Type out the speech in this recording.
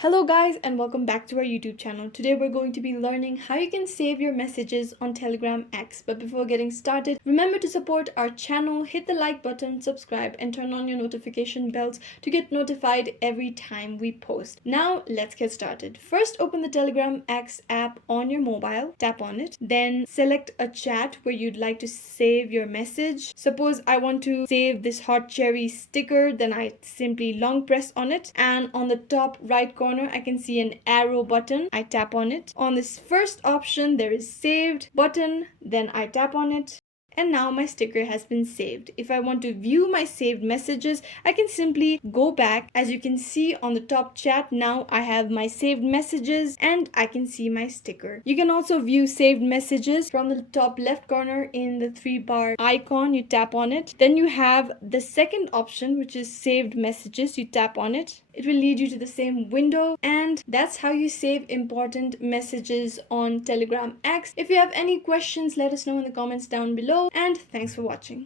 Hello guys and welcome back to our YouTube channel. Today we're going to be learning how you can save your messages on Telegram X. But before getting started, remember to support our channel, hit the like button, subscribe and turn on your notification bells to get notified every time we post. Now let's get started. First, open the Telegram X app on your mobile, tap on it, then select a chat where you'd like to save your message. Suppose I want to save this hot cherry sticker, then I simply long press on it, and on the top right corner I can see an arrow button. I tap on it. On this first option there is saved button, then I tap on it. And now my sticker has been saved. If I want to view my saved messages, I can simply go back. As you can see on the top chat, now I have my saved messages and I can see my sticker. You can also view saved messages from the top left corner in the 3-bar icon. You tap on it. Then you have the second option, which is saved messages. You tap on it. It will lead you to the same window, and that's how you save important messages on Telegram X. If you have any questions, let us know in the comments down below, and thanks for watching.